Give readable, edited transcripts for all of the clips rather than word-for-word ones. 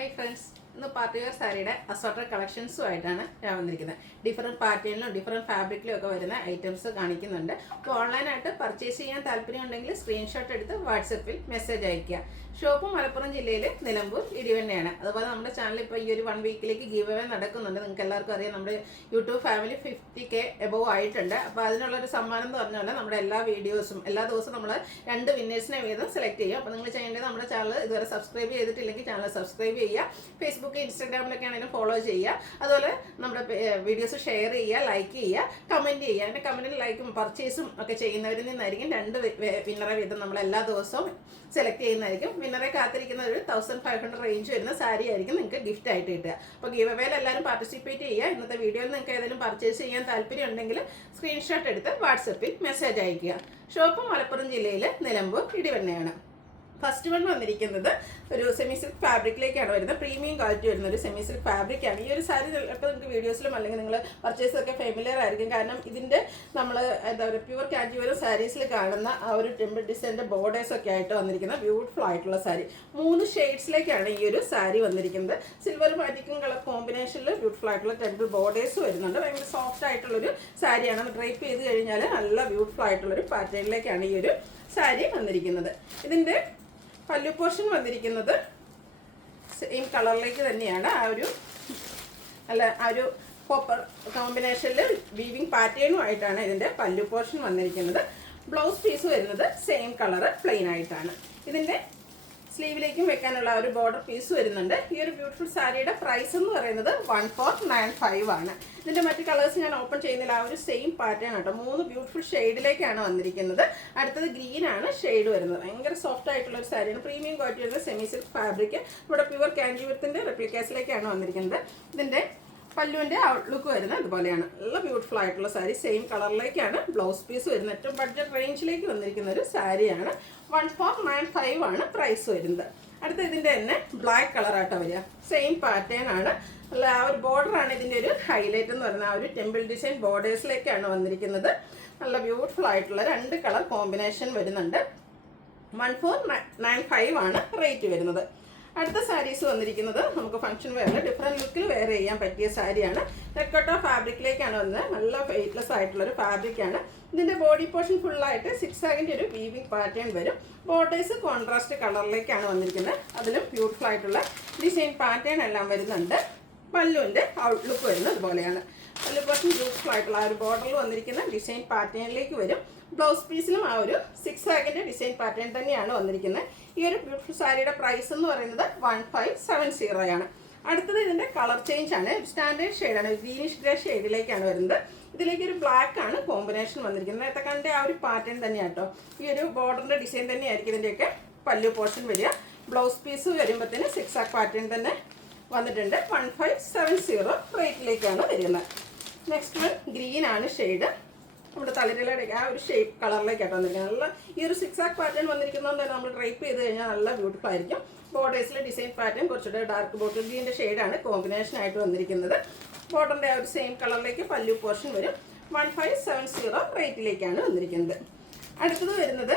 Hi friends, ഇന്ന് party wear സാരിയുടെ assorted കളക്ഷൻസുമായിട്ടാണ് ഞാൻ വന്നിരിക്കുന്നത്. ഡിഫറെൻറ്റ് പാറ്റേണിലും ഡിഫറെൻറ്റ് ഫാബ്രിക്കിലും ഒക്കെ വരുന്ന ഐറ്റംസ് കാണിക്കുന്നുണ്ട്. അപ്പോൾ ഓൺലൈനായിട്ട് പർച്ചേസ് ചെയ്യാൻ താല്പര്യമുണ്ടെങ്കിൽ സ്ക്രീൻഷോട്ട് എടുത്ത് വാട്സപ്പിൽ മെസ്സേജ് അയയ്ക്കുക. ഷോപ്പ് മലപ്പുറം ജില്ലയിൽ നിലമ്പൂർ ഇടിവണ്ണയാണ്. അതുപോലെ നമ്മുടെ ചാനൽ ഇപ്പോൾ ഈ ഒരു 1 വീക്കിലേക്ക് ഗീവ് അവേ നടക്കുന്നുണ്ട്. നിങ്ങൾക്ക് എല്ലാവർക്കും അറിയാം, നമ്മുടെ യൂട്യൂബ് ഫാമിലി 50K എബോവ് ആയിട്ടുണ്ട്. അപ്പോൾ അതിനുള്ളൊരു സമ്മാനം എന്ന് പറഞ്ഞാൽ നമ്മുടെ എല്ലാ വീഡിയോസും എല്ലാ ദിവസവും നമ്മൾ 2 വിന്നേഴ്സിനെ വീതം സെലക്ട് ചെയ്യും. അപ്പോൾ നിങ്ങൾ ചെയ്യേണ്ടത് നമ്മുടെ ചാനൽ ഇതുവരെ സബ്സ്ക്രൈബ് ചെയ്തിട്ടില്ലെങ്കിൽ ചാനൽ സബ്സ്ക്രൈബ് ചെയ്യുക. ഫേസ്ബുക്ക് ഇൻസ്റ്റാഗ്രാമിലൊക്കെ ആണെങ്കിലും ഫോളോ ചെയ്യുക. അതുപോലെ നമ്മുടെ വീഡിയോസ് ഷെയർ ചെയ്യുക, ലൈക്ക് ചെയ്യുക, കമൻറ്റ് ചെയ്യുക. അതിൻ്റെ കമൻറ്റിൽ ലൈക്കും പർച്ചേസും ഒക്കെ ചെയ്യുന്നവരിൽ നിന്നായിരിക്കും 2 വിന്നറെ വീതം നമ്മൾ എല്ലാ ദിവസവും സെലക്ട് ചെയ്യുന്നതായിരിക്കും. വിന്നറെ കാത്തിരിക്കുന്ന ഒരു 1500 റേഞ്ച് വരുന്ന സാരി ആയിരിക്കും നിങ്ങൾക്ക് ഗിഫ്റ്റ് ആയിട്ട് കിട്ടുക. അപ്പോൾ ഗീവ് അവേയിൽ എല്ലാവരും പാർട്ടിസിപ്പേറ്റ് ചെയ്യുക. ഇന്നത്തെ വീഡിയോയിൽ നിങ്ങൾക്ക് ഏതെങ്കിലും പർച്ചേസ് ചെയ്യാൻ താല്പര്യം ഉണ്ടെങ്കിൽ സ്ക്രീൻഷോട്ട് എടുത്ത് വാട്സപ്പിൽ മെസ്സേജ് അയയ്ക്കുക. ഷോപ്പ് മലപ്പുറം ജില്ലയിൽ നിലമ്പൂർ ഇടിവണ്ണയാണ്. ഫസ്റ്റ് വൺ വന്നിരിക്കുന്നത് ഒരു സെമി സിൽക്ക് ഫാബ്രിക്കിലേക്കാണ് വരുന്നത്. പ്രീമിയം ക്വാളിറ്റി വരുന്ന ഒരു സെമി സിൽക്ക് ഫാബ്രിക്കാണ്. ഈ ഒരു സാരി ചിലപ്പോൾ നിങ്ങൾക്ക് വീഡിയോസിലും അല്ലെങ്കിൽ നിങ്ങൾ പർച്ചേസൊക്കെ ഫെമിലിയർ ആയിരിക്കും. കാരണം ഇതിൻ്റെ നമ്മൾ എന്താ പറയുക പ്യുവർ കാഞ്ചീപുരം സാരീസിൽ കാണുന്ന ആ ഒരു ടെമ്പിൾ ഡിസൈൻ്റെ ബോർഡേഴ്സൊക്കെ ആയിട്ട് വന്നിരിക്കുന്ന ബ്യൂട്ടിഫുൾ ആയിട്ടുള്ള സാരി. 3 ഷെയ്ഡ്സിലേക്കാണ് ഈ ഒരു സാരി വന്നിരിക്കുന്നത്. സിൽവർ മാറ്റിക്കും കളർ കോമ്പിനേഷനിൽ ബ്യൂട്ടിഫുൾ ആയിട്ടുള്ള ടെമ്പിൾ ബോർഡേഴ്സ് വരുന്നുണ്ട്. ഭയങ്കര സോഫ്റ്റ് ആയിട്ടുള്ളൊരു സാരിയാണ്. ഡ്രൈപ്പ് ചെയ്ത് കഴിഞ്ഞാൽ നല്ല ബ്യൂട്ടിഫുൾ ആയിട്ടുള്ളൊരു പാറ്റേണിലേക്കാണ് ഈ ഒരു സാരി വന്നിരിക്കുന്നത്. ഇതിൻ്റെ പല്ലു പോർഷൻ വന്നിരിക്കുന്നത് സെയിം കളറിലേക്ക് തന്നെയാണ്. ആ ഒരു കോപ്പർ കോമ്പിനേഷനിൽ വീവിങ് പാറ്റേണുമായിട്ടാണ് ഇതിൻ്റെ പല്ലു പോർഷൻ വന്നിരിക്കുന്നത്. ബ്ലൗസ് പീസ് വരുന്നത് സെയിം കളറ് പ്ലെയിൻ ആയിട്ടാണ്. ഇതിൻ്റെ സ്ലീവിലേക്കും വെക്കാനുള്ള ഒരു ബോർഡർ പീസ് വരുന്നുണ്ട്. ഈ ഒരു ബ്യൂട്ടിഫുൾ സാരിയുടെ പ്രൈസ് എന്ന് പറയുന്നത് 1495 ആണ്. ഇതിൻ്റെ മറ്റ് കളേഴ്സ് ഞാൻ ഓപ്പൺ ചെയ്യുന്നില്ല. ആ ഒരു സെയിം പാറ്റേൺ കേട്ടോ. 3 ബ്യൂട്ടിഫുൾ ഷെയ്ഡിലേക്കാണ് വന്നിരിക്കുന്നത്. അടുത്തത് ഗ്രീൻ ആണ് ഷെയ്ഡ് വരുന്നത്. ഭയങ്കര സോഫ്റ്റ് ആയിട്ടുള്ള ഒരു സാരിയാണ്. പ്രീമിയം ക്വാളിറ്റി വരുന്ന സെമി സിൽക്ക് ഫാബ്രിക്. ഇവിടെ പ്യുവർ കാഞ്ചീപുരത്തിൻ്റെ റെപ്ലിക്കേസിലേക്കാണ് വന്നിരിക്കുന്നത്. ഇതിൻ്റെ പല്ലുവിൻ്റെ ഔട്ട്ലുക്ക് വരുന്നത് ഇതുപോലെയാണ്. നല്ല ബ്യൂട്ടിഫുൾ ആയിട്ടുള്ള സാരി. സെയിം കളറിലേക്കാണ് ബ്ലൗസ് പീസ് വരുന്നത്. ഏറ്റവും ബഡ്ജറ്റ് റേഞ്ചിലേക്ക് വന്നിരിക്കുന്ന ഒരു സാരിയാണ്. 1495 ആണ് പ്രൈസ് വരുന്നത്. അടുത്ത ഇതിൻ്റെ തന്നെ ബ്ലാക്ക് കളറാട്ടോ വരിക. സെയിം പാറ്റേൺ ആണ്. അല്ല ആ ഒരു ബോർഡറാണ് ഇതിൻ്റെ ഒരു ഹൈലൈറ്റ് എന്ന് പറയുന്നത്. ആ ഒരു ടെമ്പിൾ ഡിസൈൻ ബോർഡേഴ്സിലേക്കാണ് വന്നിരിക്കുന്നത്. നല്ല ബ്യൂട്ടിഫുൾ ആയിട്ടുള്ള 2 കളർ കോമ്പിനേഷൻ വരുന്നുണ്ട്. 1495 ആണ് റേറ്റ് വരുന്നത്. അടുത്ത സാരീസ് വന്നിരിക്കുന്നത് നമുക്ക് ഫംഗ്ഷൻ വെയറിൽ ഡിഫറെൻറ്റ് ലുക്കിൽ വെയർ ചെയ്യാൻ പറ്റിയ സാരിയാണ്. ടെക്കോട്ട ഫാബ്രിക്കിലേക്കാണ് വന്നത്. നല്ല വെയ്റ്റ്ലെസ് ആയിട്ടുള്ളൊരു ഫാബ്രിക്കാണ്. ഇതിൻ്റെ ബോഡി പോർഷൻ ഫുള്ളായിട്ട് 6 ആഗിൻ്റെ ഒരു വീവിങ് പാറ്റേൺ വരും. ബോർഡേഴ്സ് കോൺട്രാസ്റ്റ് കളറിലേക്കാണ് വന്നിരിക്കുന്നത്. അതിലും ബ്യൂട്ടിഫുൾ ആയിട്ടുള്ള ഡിസൈൻ പാറ്റേൺ എല്ലാം വരുന്നുണ്ട്. പല്ലുവിൻ്റെ ഔട്ട്ലുക്ക് വരുന്നത് ഇതുപോലെയാണ്. പല്ലു പോർഷൻ ബ്യൂട്ടിഫുൾ ആയിട്ടുള്ള ആ ഒരു ബോർഡറിൽ വന്നിരിക്കുന്ന ഡിസൈൻ പാറ്റേണിലേക്ക് വരും. ബ്ലൗസ് പീസിലും ആ ഒരു 6 ആഗിൻ്റെ ഡിസൈൻ പാറ്റേൺ തന്നെയാണ് വന്നിരിക്കുന്നത്. ഈ ഒരു ബ്യൂട്ടിഫുൾ സാരിയുടെ പ്രൈസ് എന്ന് പറയുന്നത് 1570 ആണ്. അടുത്തത് ഇതിൻ്റെ കളർ ചേഞ്ച് ആണ്. സ്റ്റാൻഡേർഡ് ഷെയ്ഡാണ്. ഗ്രീനിഷ് ഗ്രേ ഷെയ്ഡിലേക്കാണ് വരുന്നത്. ഇതിലേക്ക് ഒരു ബ്ലാക്ക് ആണ് കോമ്പിനേഷൻ വന്നിരിക്കുന്നത്. നേരത്തെ കണ്ട ആ ഒരു പാറ്റേൺ തന്നെയാണ് കേട്ടോ. ഈ ഒരു ബോർഡറിൻ്റെ ഡിസൈൻ തന്നെയായിരിക്കും ഇതിൻ്റെയൊക്കെ പല്ലു പോർഷൻ വരിക. ബ്ലൗസ് പീസ് വരുമ്പോഴത്തേന് 6 ആഗ് പാറ്റേൺ തന്നെ വന്നിട്ടുണ്ട്. 1570 റേറ്റിലേക്കാണ് വരുന്നത്. നെക്സ്റ്റ് വൺ ഗ്രീൻ ആണ് ഷെയ്ഡ്. നമ്മുടെ തളിരിലയുടെ ആ ഒരു ഷേപ്പ് കളറിലേക്കായിട്ട് വന്നിരിക്കുന്നത്. നല്ല ഈ ഒരു 6 ആഗ് പാറ്റേൺ വന്നിരിക്കുന്നതുകൊണ്ട് തന്നെ നമ്മൾ ഡ്രൈപ്പ് ചെയ്ത് കഴിഞ്ഞാൽ നല്ല ബ്യൂട്ടിഫുൾ ആയിരിക്കും. ബോർഡേഴ്സിലെ ഡിസൈൻ പാറ്റേൺ കുറച്ചുകൂടെ ഡാർക്ക് ബോട്ടിൽ ഗ്രീൻ്റെ ഷെയ്ഡാണ് കോമ്പിനേഷൻ ആയിട്ട് വന്നിരിക്കുന്നത്. ബോർഡറിൻ്റെ ആ ഒരു സെയിം കളറിലേക്ക് പല്ലു പോർഷൻ വരും. 1570 റേറ്റിലേക്കാണ് വന്നിരിക്കുന്നത്. അടുത്തത് വരുന്നത്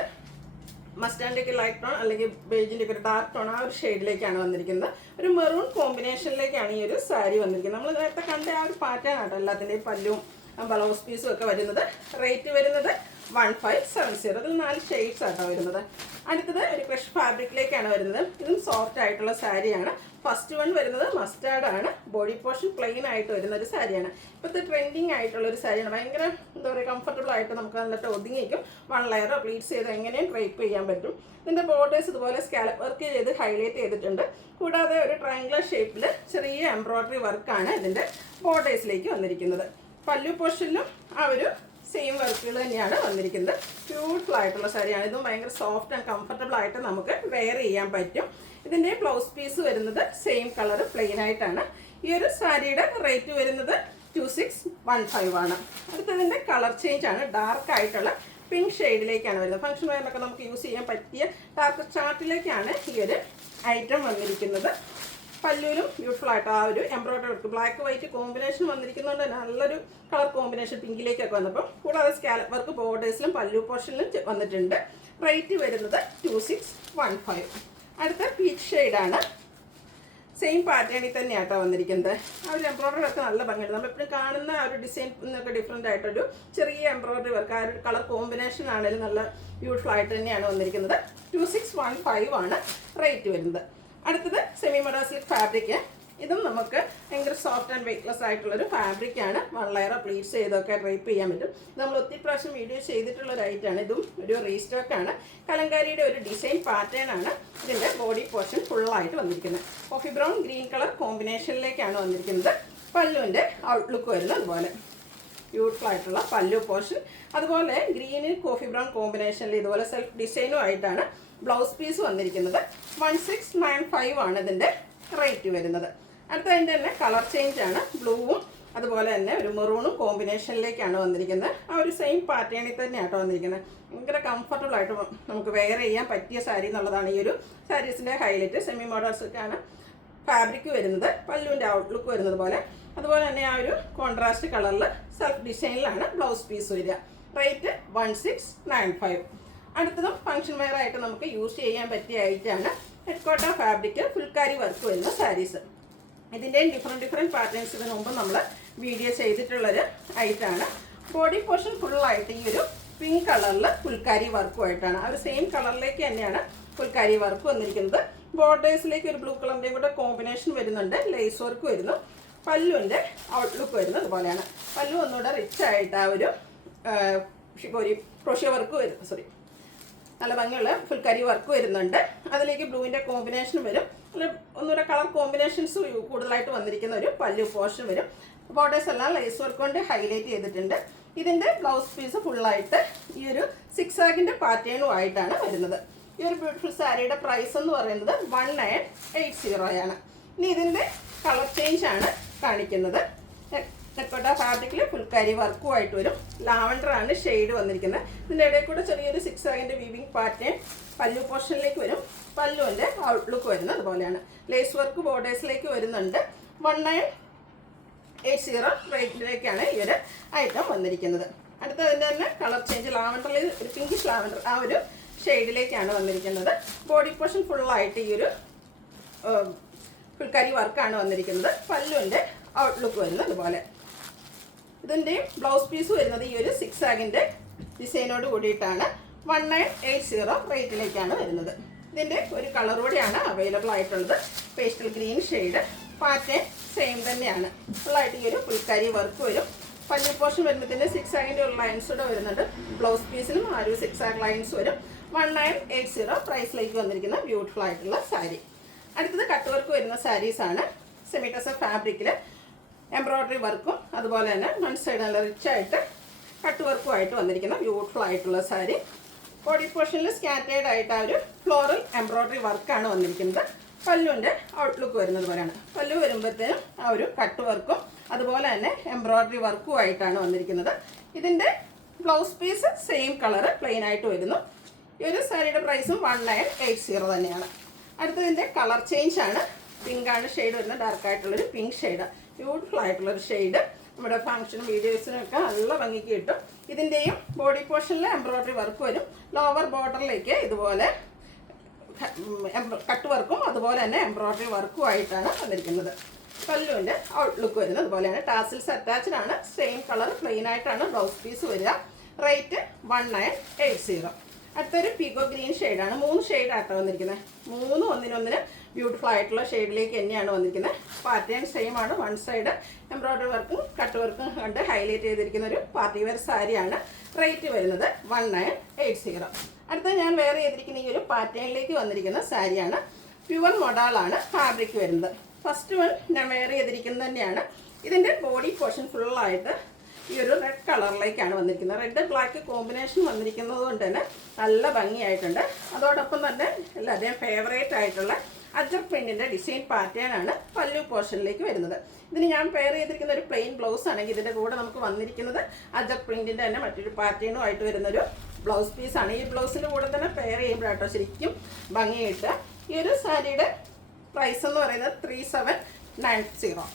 മസ്റ്റാൻഡൊക്കെ ലൈറ്റ് ടോൺ അല്ലെങ്കിൽ ബേജിൻ്റെ ഒക്കെ ഒരു ഡാർക്ക് ടോൺ ആ ഒരു ഷെയ്ഡിലേക്കാണ് വന്നിരിക്കുന്നത്. ഒരു മെറൂൺ കോമ്പിനേഷനിലേക്കാണ് ഈ ഒരു സാരി വന്നിരിക്കുന്നത്. നമ്മൾ നേരത്തെ കണ്ട ആ ഒരു പാറ്റേൺ ആട്ടോ എല്ലാത്തിൻ്റെയും പല്ലും ബ്ലൗസ് പീസും ഒക്കെ വരുന്നത്. റേറ്റ് വരുന്നത് 1570. അതിൽ 4 ഷെയ്ഡ്സ് ആട്ടോ വരുന്നത്. അടുത്തത് ഒരു ക്രഷ് ഫാബ്രിക്കിലേക്കാണ് വരുന്നത്. ഇതും സോഫ്റ്റ് ആയിട്ടുള്ള സാരിയാണ്. ഫസ്റ്റ് വൺ വരുന്നത് മസ്റ്റാർഡ് ആണ്. ബോഡി പോർഷൻ പ്ലെയിൻ ആയിട്ട് വരുന്ന ഒരു സാരിയാണ്. ഇപ്പോഴത്തെ ട്രെൻഡിങ് ആയിട്ടുള്ള ഒരു സാരിയാണ്. ഭയങ്കര എന്താ പറയുക കംഫർട്ടബിൾ ആയിട്ട് നമുക്ക് നല്ലതായിട്ട് ഒതുങ്ങിയിരിക്കും. 1 ലെയറോ പ്ലീറ്റ്സ് ചെയ്ത് എങ്ങനെയും ഡ്രൈപ്പ് ചെയ്യാൻ പറ്റും. ഇതിൻ്റെ ബോർഡേഴ്സ് ഇതുപോലെ സ്കാലപ്പ് വർക്ക് ചെയ്ത് ഹൈലൈറ്റ് ചെയ്തിട്ടുണ്ട്. കൂടാതെ ഒരു ട്രയാങ്കുലർ ഷേപ്പിൽ ചെറിയ എംബ്രോയ്ഡറി വർക്കാണ് ഇതിൻ്റെ ബോർഡേഴ്സിലേക്ക് വന്നിരിക്കുന്നത്. പല്ലു പോർഷനിലും ആ ഒരു സെയിം വർക്കുകൾ തന്നെയാണ് വന്നിരിക്കുന്നത്. ബ്യൂട്ടിഫുൾ ആയിട്ടുള്ള സാരിയാണ്. ഇതും ഭയങ്കര സോഫ്റ്റ് ആൻഡ് കംഫർട്ടബിൾ ആയിട്ട് നമുക്ക് വെയർ ചെയ്യാൻ പറ്റും. ഇതിൻ്റെ ബ്ലൗസ് പീസ് വരുന്നത് സെയിം കളർ പ്ലെയിൻ ആയിട്ടാണ്. ഈ ഒരു സാരിയുടെ റേറ്റ് വരുന്നത് 2615 ആണ്. അടുത്തതിൻ്റെ കളർ ചേഞ്ച് ആണ്. ഡാർക്ക് ആയിട്ടുള്ള പിങ്ക് ഷെയ്ഡിലേക്കാണ് വരുന്നത്. ഫംഗ്ഷൻ വെയറിലൊക്കെ നമുക്ക് യൂസ് ചെയ്യാൻ പറ്റിയ ഡാർക്ക് ചാർട്ടിലേക്കാണ് ഈ ഒരു ഐറ്റം വന്നിരിക്കുന്നത്. പല്ലുവിലും ബ്യൂട്ടിഫുൾ ആയിട്ട് ആ ഒരു embroidery work black white combination വന്നിരിക്കുന്നതുകൊണ്ട് നല്ലൊരു കളർ കോമ്പിനേഷൻ പിങ്കിലേക്കൊക്കെ വന്നപ്പോൾ. കൂടാതെ സ്കാലപ്പ് വർക്ക് ബോർഡേഴ്സിലും പല്ലു പോർഷനിലും വന്നിട്ടുണ്ട്. റേറ്റ് വരുന്നത് 2615. അടുത്ത പീച്ച് ഷെയ്ഡാണ്. സെയിം പാറ്റേണിൽ തന്നെയാണ് കേട്ടോ വന്നിരിക്കുന്നത്. ആ ഒരു എംബ്രോയ്ഡറി ഒക്കെ നല്ല ഭംഗിയുണ്ട്. നമ്മളെപ്പോഴും കാണുന്ന ആ ഒരു ഡിസൈൻ എന്നൊക്കെ ഡിഫറെൻ്റ് ആയിട്ടൊരു ചെറിയ എംബ്രോയ്ഡറി വർക്ക്, ആ ഒരു കളർ കോമ്പിനേഷൻ ആണെങ്കിലും നല്ല ബ്യൂട്ടിഫുൾ ആയിട്ട് തന്നെയാണ് വന്നിരിക്കുന്നത്. 2615 ആണ് റേറ്റ് വരുന്നത്. അടുത്തത് സെമി മൊഡാസിക് ഫാബ്രിക്. ഇതും നമുക്ക് ഭയങ്കര സോഫ്റ്റ് ആൻഡ് വെയ്റ്റ്ലെസ് ആയിട്ടുള്ളൊരു ഫാബ്രിക്കാണ്. 1 ലെയർ പ്ലീറ്റ്സ് ചെയ്തൊക്കെ ഡ്രൈപ്പ് ചെയ്യാൻ പറ്റും. ഇത് നമ്മൾ ഒത്തിരി പ്രാവശ്യം വീഡിയോ ചെയ്തിട്ടുള്ളൊരു ഐറ്റമാണ്. ഇതും ഒരു റീസ്റ്റോക്കാണ്. കലങ്കാരിയുടെ ഒരു ഡിസൈൻ പാറ്റേൺ ആണ് ഇതിൻ്റെ ബോഡി പോർഷൻ ഫുള്ളായിട്ട് വന്നിരിക്കുന്നത്. കോഫി ബ്രൗൺ ഗ്രീൻ കളർ കോമ്പിനേഷനിലേക്കാണ് വന്നിരിക്കുന്നത്. പല്ലുവിൻ്റെ ഔട്ട്ലുക്ക് വരുന്നത് അതുപോലെ ബ്യൂട്ടിഫുൾ ആയിട്ടുള്ള പല്ലു പോർഷൻ. അതുപോലെ ഗ്രീന് കോഫി ബ്രൗൺ കോമ്പിനേഷനിൽ ഇതുപോലെ സെൽഫ് ഡിസൈനും ആയിട്ടാണ് ബ്ലൗസ് പീസ് വന്നിരിക്കുന്നത്. 1695 ആണ് ഇതിൻ്റെ റേറ്റ് വരുന്നത്. അടുത്തതിൻ്റെ തന്നെ കളർ ചേഞ്ച് ആണ്. ബ്ലൂവും അതുപോലെ തന്നെ ഒരു മെറൂണും കോമ്പിനേഷനിലേക്കാണ് വന്നിരിക്കുന്നത്. ആ ഒരു സെയിം പാറ്റേണിൽ തന്നെയാട്ടോ വന്നിരിക്കുന്നത്. ഭയങ്കര കംഫർട്ടബിൾ ആയിട്ട് നമുക്ക് വെയർ ചെയ്യാൻ പറ്റിയ സാരി എന്നുള്ളതാണ് ഈ ഒരു സാരീസിൻ്റെ ഹൈലൈറ്റ്. സെമി മോഡൽസൊക്കെയാണ് ഫാബ്രിക് വരുന്നത്. പല്ലുവിൻ്റെ ഔട്ട്ലുക്ക് വരുന്നത് പോലെ അതുപോലെ തന്നെ ആ ഒരു കോൺട്രാസ്റ്റ് കളറിൽ സെൽഫ് ഡിസൈനിലാണ് ബ്ലൗസ് പീസ് വരിക. റേറ്റ് 1695. അടുത്തതും ഫംഗ്ഷൻ വെയർ ആയിട്ട് നമുക്ക് യൂസ് ചെയ്യാൻ പറ്റിയ ഐറ്റാണ് ടെർക്കോട്ട ഫാബ്രിക് ഫുൾക്കാരി വർക്ക് വരുന്ന സാരീസ്. ഇതിൻ്റെയും ഡിഫറെൻറ്റ് പാറ്റേൺസ് ഇതിന് മുമ്പ് നമ്മൾ വീഡിയോ ചെയ്തിട്ടുള്ളൊരു ഐറ്റാണ്. ബോഡി പോർഷൻ ഫുള്ളായിട്ട് ഈ ഒരു പിങ്ക് കളറിൽ ഫുൾക്കാരി വർക്കുമായിട്ടാണ്. ആ ഒരു സെയിം കളറിലേക്ക് തന്നെയാണ് ഫുൾക്കാരി വർക്ക് വന്നിരിക്കുന്നത്. ബോർഡേഴ്സിലേക്ക് ഒരു ബ്ലൂ കളറിൻ്റെയും കൂടെ കോമ്പിനേഷൻ വരുന്നുണ്ട്. ലേസ് വർക്ക് വരുന്നു. പല്ലുവിൻ്റെ ഔട്ട്ലുക്ക് വരുന്നത് അതുപോലെയാണ്. പല്ലു ഒന്നുകൂടെ റിച്ച് ആയിട്ട് ആ ഒരു ക്രോഷ്യ വർക്ക് വരുന്നു. നല്ല ഭംഗിയുള്ള ഫുൾക്കാരി വർക്ക് വരുന്നുണ്ട്. അതിലേക്ക് ബ്ലൂവിൻ്റെ കോമ്പിനേഷൻ വരും. ഒന്നുകൂടെ കളർ കോമ്പിനേഷൻസ് കൂടുതലായിട്ട് വന്നിരിക്കുന്ന ഒരു പല്ലു പോർഷൻ വരും. ബോർഡേഴ്സ് എല്ലാം ലേസ് വർക്ക് കൊണ്ട് ഹൈലൈറ്റ് ചെയ്തിട്ടുണ്ട്. ഇതിൻ്റെ ബ്ലൗസ് പീസ് ഫുള്ളായിട്ട് ഈ ഒരു സിക്സാഗിൻ്റെ പാറ്റേണും ആയിട്ടാണ് വരുന്നത്. ഈ ഒരു ബ്യൂട്ടിഫുൾ സാരിയുടെ പ്രൈസ് എന്ന് പറയുന്നത് 1980 ആണ്. ഇനി ഇതിൻ്റെ കളർ ചേഞ്ച് ആണ് കാണിക്കുന്നത്. ടെർക്കോട്ട ഫാബ്രിക്കിൽ ഫുൾക്കാരി വർക്കുമായിട്ട് വരും. ലാവൻഡർ ആണ് ഷെയ്ഡ് വന്നിരിക്കുന്നത്. ഇതിൻ്റെ ഇടയിൽ കൂടെ ചെറിയൊരു സിക്സാഗിൻ്റെ വീവിങ് പാറ്റേൺ പല്ലു പോർഷനിലേക്ക് വരും. പല്ലുവിൻ്റെ ഔട്ട്ലുക്ക് വരുന്നത് അതുപോലെയാണ്. ലേസ് വർക്ക് ബോർഡേഴ്സിലേക്ക് വരുന്നുണ്ട്. 1980 റേറ്റിലേക്കാണ് ഈ ഒരു ഐറ്റം വന്നിരിക്കുന്നത്. അടുത്തതിൻ്റെ തന്നെ കളർ ചേഞ്ച് ലാവൻഡറിൽ ഒരു പിങ്കിഷ് ലാവൻഡർ ആ ഒരു ഷെയ്ഡിലേക്കാണ് വന്നിരിക്കുന്നത്. ബോഡി പോർഷൻ ഫുള്ളായിട്ട് ഈ ഒരു ഫുൾക്കാരി വർക്കാണ് വന്നിരിക്കുന്നത്. പല്ലുവിൻ്റെ ഔട്ട്ലുക്ക് വരുന്നത് അതുപോലെ. ഇതിൻ്റെയും ബ്ലൗസ് പീസ് വരുന്നത് ഈ ഒരു സിക്സാഗിൻ്റെ ഡിസൈനോട് കൂടിയിട്ടാണ്. 1980 റേറ്റിലേക്കാണ് വരുന്നത്. ഇതിൻ്റെ ഒരു കളർ കൂടിയാണ് അവൈലബിൾ ആയിട്ടുള്ളത്. Pastel green shade. Pattern same തന്നെയാണ്. ഫുള്ളായിട്ട് ഈ ഒരു ഫുൾക്കാരി വർക്ക് വരും. പല്ലു പോർഷൻ വരുമ്പോഴത്തേന് സിക്സാഗിൻ്റെ ഒരു ലൈൻസ് കൂടെ വരുന്നുണ്ട്. ബ്ലൗസ് പീസിലും ആ ഒരു സിക്സാഗ് ലൈൻസ് വരും. 1980 പ്രൈസിലേക്ക് വന്നിരിക്കുന്ന ബ്യൂട്ടിഫുൾ ആയിട്ടുള്ള സാരി. അടുത്തത് കട്ട് വർക്ക് വരുന്ന സാരീസാണ്. സെമി ടസർ ഫാബ്രിക്കിൽ എംബ്രോയ്ഡറി വർക്കും അതുപോലെ തന്നെ വൺ സൈഡ് നല്ല റിച്ചായിട്ട് കട്ട് വർക്കുമായിട്ട് വന്നിരിക്കുന്ന ബ്യൂട്ടിഫുൾ ആയിട്ടുള്ള സാരി. ബോഡി പോർഷനിൽ സ്കാറ്റേഡ് ആയിട്ട് ആ ഒരു ഫ്ലോറൽ എംബ്രോയ്ഡറി വർക്കാണ് വന്നിരിക്കുന്നത്. പല്ലുവിൻ്റെ ഔട്ട്ലുക്ക് വരുന്നത് പോലെയാണ്. പല്ലു വരുമ്പോഴത്തേനും ആ ഒരു കട്ട് വർക്കും അതുപോലെ തന്നെ എംബ്രോയ്ഡറി വർക്കുമായിട്ടാണ് വന്നിരിക്കുന്നത്. ഇതിൻ്റെ blouse piece same colour plain ആയിട്ട് വരുന്നു. ഈ ഒരു സാരിയുടെ പ്രൈസും 1980 തന്നെയാണ്. അടുത്തതിൻ്റെ കളർ ചേഞ്ച് ആണ്. പിങ്കാണ് ഷെയ്ഡ് വരുന്നത്. ഡാർക്കായിട്ടുള്ളൊരു പിങ്ക് ഷെയ്ഡ്. ബ്യൂട്ടിഫുൾ ആയിട്ടുള്ളൊരു ഷെയ്ഡ്. നമ്മുടെ ഫംഗ്ഷനും വീഡിയോസിനൊക്കെ നല്ല ഭംഗിക്ക് കിട്ടും. ഇതിൻ്റെയും ബോഡി പോർഷനിൽ എംബ്രോയ്ഡറി വർക്ക് വരും. ലോവർ ബോർഡറിലേക്ക് ഇതുപോലെ കട്ട് വർക്കും അതുപോലെ തന്നെ എംബ്രോയ്ഡറി വർക്കും ആയിട്ടാണ് വന്നിരിക്കുന്നത്. പല്ലുവിൻ്റെ ഔട്ട്ലുക്ക് വരുന്നത് അതുപോലെയാണ്. ടാസിൽസ് അറ്റാച്ച്ഡ് ആണ്. സെയിം കളർ പ്ലെയിൻ ആയിട്ടാണ് ബ്ലൗസ് പീസ് വരിക. റേറ്റ് 1980. അടുത്തൊരു പീകോ ഗ്രീൻ ഷെയ്ഡാണ്. 3 ഷെയ്ഡായിട്ടാണ് വന്നിരിക്കുന്നത്. 3 ഒന്നിനൊന്നിന് ബ്യൂട്ടിഫുൾ ആയിട്ടുള്ള ഷെയ്ഡിലേക്ക് തന്നെയാണ് വന്നിരിക്കുന്നത്. പാറ്റേൺ സെയിം ആണ്. വൺ സൈഡ് എംബ്രോയ്ഡറി വർക്കും കട്ട് വർക്കും കണ്ട് ഹൈലൈറ്റ് ചെയ്തിരിക്കുന്ന ഒരു പാർട്ടി വെയർ സാരിയാണ്. റേറ്റ് വരുന്നത് 1980. അടുത്ത ഞാൻ വെയർ ചെയ്തിരിക്കുന്ന ഈ ഒരു പാറ്റേണിലേക്ക് വന്നിരിക്കുന്ന സാരിയാണ്. പ്യുവർ മൊഡാളാണ് ഫാബ്രിക് വരുന്നത്. ഫസ്റ്റ് വൺ ഞാൻ വെയർ ചെയ്തിരിക്കുന്നത് തന്നെയാണ്. ഇതിൻ്റെ ബോഡി പോർഷൻ ഫുള്ളായിട്ട് ഈ ഒരു റെഡ് കളറിലേക്കാണ് വന്നിരിക്കുന്നത്. റെഡ് ബ്ലാക്ക് കോമ്പിനേഷൻ വന്നിരിക്കുന്നത് കൊണ്ട് തന്നെ നല്ല ഭംഗിയായിട്ടുണ്ട്. അതോടൊപ്പം തന്നെ എല്ലാവരുടെയും ഫേവറേറ്റ് ആയിട്ടുള്ള അജർ പ്രിൻറ്റിൻ്റെ ഡിസൈൻ പാറ്റേൺ ആണ് പല്ലു പോർഷനിലേക്ക് വരുന്നത്. ഇതിന് ഞാൻ പെയർ ചെയ്തിരിക്കുന്ന ഒരു പ്ലെയിൻ ബ്ലൗസ് ആണെങ്കിൽ ഇതിൻ്റെ കൂടെ നമുക്ക് വന്നിരിക്കുന്നത് അജർ പ്രിൻറ്റിൻ്റെ തന്നെ മറ്റൊരു പാറ്റേണും ആയിട്ട് വരുന്നൊരു ബ്ലൗസ് പീസാണ്. ഈ ബ്ലൗസിൻ്റെ കൂടെ തന്നെ പെയർ ചെയ്യുമ്പോഴാട്ടോ ശരിക്കും ഭംഗിയായിട്ട്. ഈ ഒരു സാരിയുടെ പ്രൈസ് എന്ന് പറയുന്നത് 3790.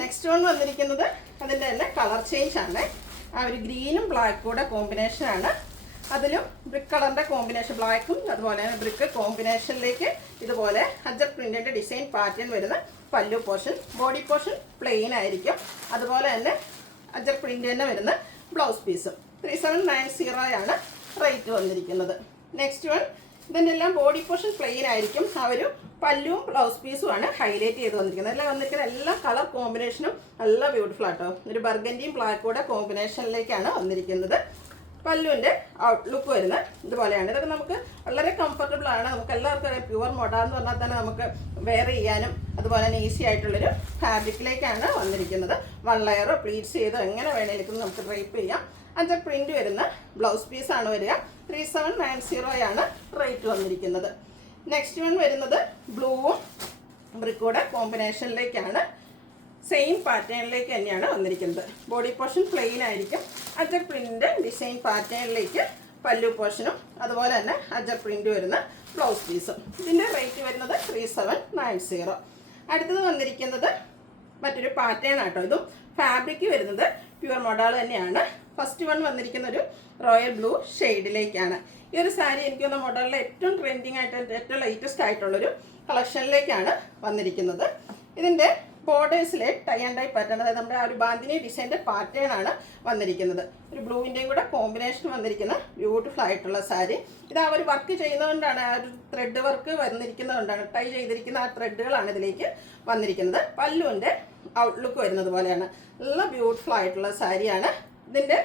നെക്സ്റ്റ് വൺ വന്നിരിക്കുന്നത് അതിൻ്റെ തന്നെ കളർ ചേഞ്ച് ആണ്. ആ ഒരു ഗ്രീനും ബ്ലാക്കും കൂടെ കോമ്പിനേഷനാണ്. അതിലും ബ്രിക്ക് കളറിൻ്റെ കോമ്പിനേഷൻ, ബ്ലാക്കും അതുപോലെ തന്നെ ബ്രിക്ക് കോമ്പിനേഷനിലേക്ക് ഇതുപോലെ അജർ പ്രിൻറ്റിൻ്റെ ഡിസൈൻ പാറ്റേൺ വരുന്ന പല്ലു പോർഷൻ. ബോഡി പോർഷൻ പ്ലെയിൻ ആയിരിക്കും. അതുപോലെ തന്നെ അജർ പ്രിൻ്റ് തന്നെ വരുന്ന ബ്ലൗസ് പീസും. 3790 ആണ് റേറ്റ് വന്നിരിക്കുന്നത്. നെക്സ്റ്റ് വൺ, ഇതിൻ്റെ എല്ലാം ബോഡി പോർഷൻ പ്ലെയിൻ ആയിരിക്കും. ആ ഒരു പല്ലുവും ബ്ലൗസ് പീസുമാണ് ഹൈലൈറ്റ് ചെയ്ത് വന്നിരിക്കുന്നത്. എല്ലാം വന്നിരിക്കുന്ന എല്ലാ കളർ കോമ്പിനേഷനും നല്ല ബ്യൂട്ടിഫുൾ ആട്ടോ. ഒരു ബർഗൻഡിയും ബ്ലാക്കും കൂടെ കോമ്പിനേഷനിലേക്കാണ് വന്നിരിക്കുന്നത്. പല്ലുവിൻ്റെ ഔട്ട്ലുക്ക് വരുന്ന ഇതുപോലെയാണ്. ഇതൊക്കെ നമുക്ക് വളരെ കംഫർട്ടബിൾ ആണ്. നമുക്ക് എല്ലാവർക്കും അറിയാം, പ്യുവർ മൊഡ എന്ന് പറഞ്ഞാൽ തന്നെ നമുക്ക് വെയർ ചെയ്യാനും അതുപോലെ തന്നെ ഈസി ആയിട്ടുള്ളൊരു ഫാബ്രിക്കിലേക്കാണ് വന്നിരിക്കുന്നത്. 1 ലെയറോ പ്ലീറ്റ്സ് ചെയ്തോ എങ്ങനെ വേണമെങ്കിലും നമുക്ക് ഡ്രൈപ്പ് ചെയ്യാം. അതിൻ്റെ പ്രിൻറ്റ് വരുന്ന ബ്ലൗസ് പീസാണ് വരിക. 3790 ആണ് റേറ്റ് വന്നിരിക്കുന്നത്. നെക്സ്റ്റ് വൺ വരുന്നത് ബ്ലൂവും ബ്രിക്കൂടെ കോമ്പിനേഷനിലേക്കാണ്. സെയിം പാറ്റേണിലേക്ക് തന്നെയാണ് വന്നിരിക്കുന്നത്. ബോഡി പോർഷൻ പ്ലെയിൻ ആയിരിക്കും. അജർ പ്രിൻ്റ് ഡിസൈൻ പാറ്റേണിലേക്ക് പല്ലു പോർഷനും അതുപോലെ തന്നെ അജർ പ്രിൻ്റ് വരുന്ന ബ്ലൗസ് പീസും. ഇതിൻ്റെ റേറ്റ് വരുന്നത് 3790. അടുത്തത് വന്നിരിക്കുന്നത് മറ്റൊരു പാറ്റേൺ ആട്ടോ. ഇതും ഫാബ്രിക് വരുന്നത് പ്യുവർ മോഡൽ തന്നെയാണ്. ഫസ്റ്റ് വൺ വന്നിരിക്കുന്ന ഒരു റോയൽ ബ്ലൂ ഷെയ്ഡിലേക്കാണ്. ഈ ഒരു സാരി എനിക്ക് തോന്നുന്ന മോഡലിലെ ഏറ്റവും ട്രെൻഡിങ് ആയിട്ട് ഏറ്റവും ലേറ്റസ്റ്റ് ആയിട്ടുള്ളൊരു കളക്ഷനിലേക്കാണ് വന്നിരിക്കുന്നത്. ഇതിൻ്റെ ബോർഡേഴ്സിലെ ടൈ ആൻഡ് ഡൈ പാറ്റേൺ, അതായത് നമ്മുടെ ആ ഒരു ബാന്തിനി ഡിസൈൻ്റെ പാറ്റേൺ ആണ് വന്നിരിക്കുന്നത്. ഒരു ബ്ലൂവിൻ്റെയും കൂടെ കോമ്പിനേഷൻ വന്നിരിക്കുന്ന ബ്യൂട്ടിഫുൾ ആയിട്ടുള്ള സാരി. ഇത് ആ ഒരു വർക്ക് ചെയ്യുന്നതുകൊണ്ടാണ്, ആ ഒരു ത്രെഡ് വർക്ക് വന്നിരിക്കുന്നതുകൊണ്ടാണ്, ടൈ ചെയ്തിരിക്കുന്ന ആ ത്രെഡുകളാണ് ഇതിലേക്ക് വന്നിരിക്കുന്നത്. പല്ലുവിൻ്റെ ഔട്ട്ലുക്ക് വരുന്നത് പോലെയാണ്. നല്ല ബ്യൂട്ടിഫുൾ ആയിട്ടുള്ള സാരിയാണ്. ഇതിൻ്റെ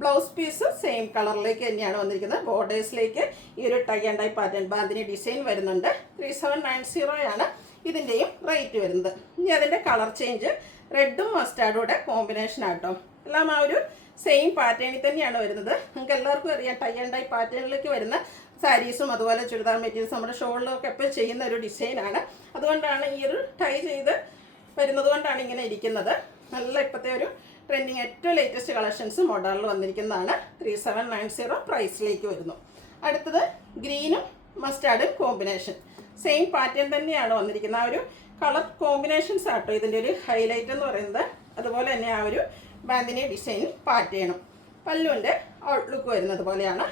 ബ്ലൗസ് പീസ് സെയിം കളറിലേക്ക് തന്നെയാണ് വന്നിരിക്കുന്നത്. ബോർഡേഴ്സിലേക്ക് ഈ ഒരു tie and dye pattern bandhani design വരുന്നുണ്ട്. 3790 ആണ് ഇതിൻ്റെയും റേറ്റ് വരുന്നത്. ഇനി അതിൻ്റെ കളർ ചേഞ്ച് റെഡും മസ്റ്റാർഡൂടെ കോമ്പിനേഷൻ ആട്ടോ. എല്ലാം ആ ഒരു സെയിം പാറ്റേണിൽ തന്നെയാണ് വരുന്നത്. നിങ്ങൾക്ക് എല്ലാവർക്കും അറിയാം, ടൈ ആൻഡ് ഡൈ പാറ്റേണിലേക്ക് വരുന്ന സാരീസും അതുപോലെ ചുരിദാർ മെറ്റീരിയൽസ് നമ്മുടെ ഷോളിലൊക്കെ എപ്പോൾ ചെയ്യുന്ന ഒരു ഡിസൈനാണ്. അതുകൊണ്ടാണ് ഈ ഒരു ടൈ ചെയ്ത് വരുന്നത് കൊണ്ടാണ് ഇങ്ങനെ ഇരിക്കുന്നത്. നല്ല ഇപ്പോഴത്തെ ഒരു ട്രെൻഡിങ് ഏറ്റവും ലേറ്റസ്റ്റ് കളക്ഷൻസ് മോഡലിൽ വന്നിരിക്കുന്നതാണ്. 3790 പ്രൈസിലേക്ക് വരുന്നു. അടുത്തത് ഗ്രീനും മസ്റ്റാർഡും കോമ്പിനേഷൻ. സെയിം പാറ്റേൺ തന്നെയാണ് വന്നിരിക്കുന്നത്. ആ ഒരു കളർ കോമ്പിനേഷൻസ് ആട്ടോ ഇതിൻ്റെ ഒരു ഹൈലൈറ്റ് എന്ന് പറയുന്നത്. അതുപോലെ തന്നെ ആ ഒരു ബാന്തിനി ഡിസൈൻ പാറ്റേണും പല്ലുവിൻ്റെ ഔട്ട്ലുക്ക് വരുന്നത് പോലെയാണ്.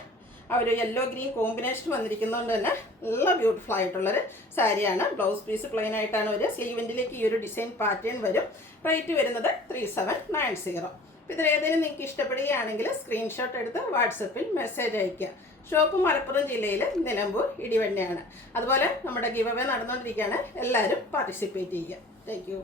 ആ ഒരു യെല്ലോ ഗ്രീൻ കോമ്പിനേഷൻ വന്നിരിക്കുന്നതുകൊണ്ട് തന്നെ നല്ല ബ്യൂട്ടിഫുൾ ആയിട്ടുള്ളൊരു സാരിയാണ്. ബ്ലൗസ് പീസ് പ്ലെയിൻ ആയിട്ടാണ് വരിക. സ്ലീവിൻ്റിലേക്ക് ഈ ഒരു ഡിസൈൻ പാറ്റേൺ വരും. റേറ്റ് വരുന്നത് 3790. അപ്പോൾ ഇതിലേതെങ്കിലും നിങ്ങൾക്ക് ഇഷ്ടപ്പെടുകയാണെങ്കിൽ സ്ക്രീൻഷോട്ട് എടുത്ത് വാട്സപ്പിൽ മെസ്സേജ് അയയ്ക്കുക. ഷോപ്പ് മലപ്പുറം ജില്ലയിൽ നിലമ്പൂർ ഇടിവണ്ണയാണ്. അതുപോലെ നമ്മുടെ ഗിവ് അവേ നടന്നുകൊണ്ടിരിക്കുകയാണ്. എല്ലാവരും പാർട്ടിസിപ്പേറ്റ് ചെയ്യുക. Thank you.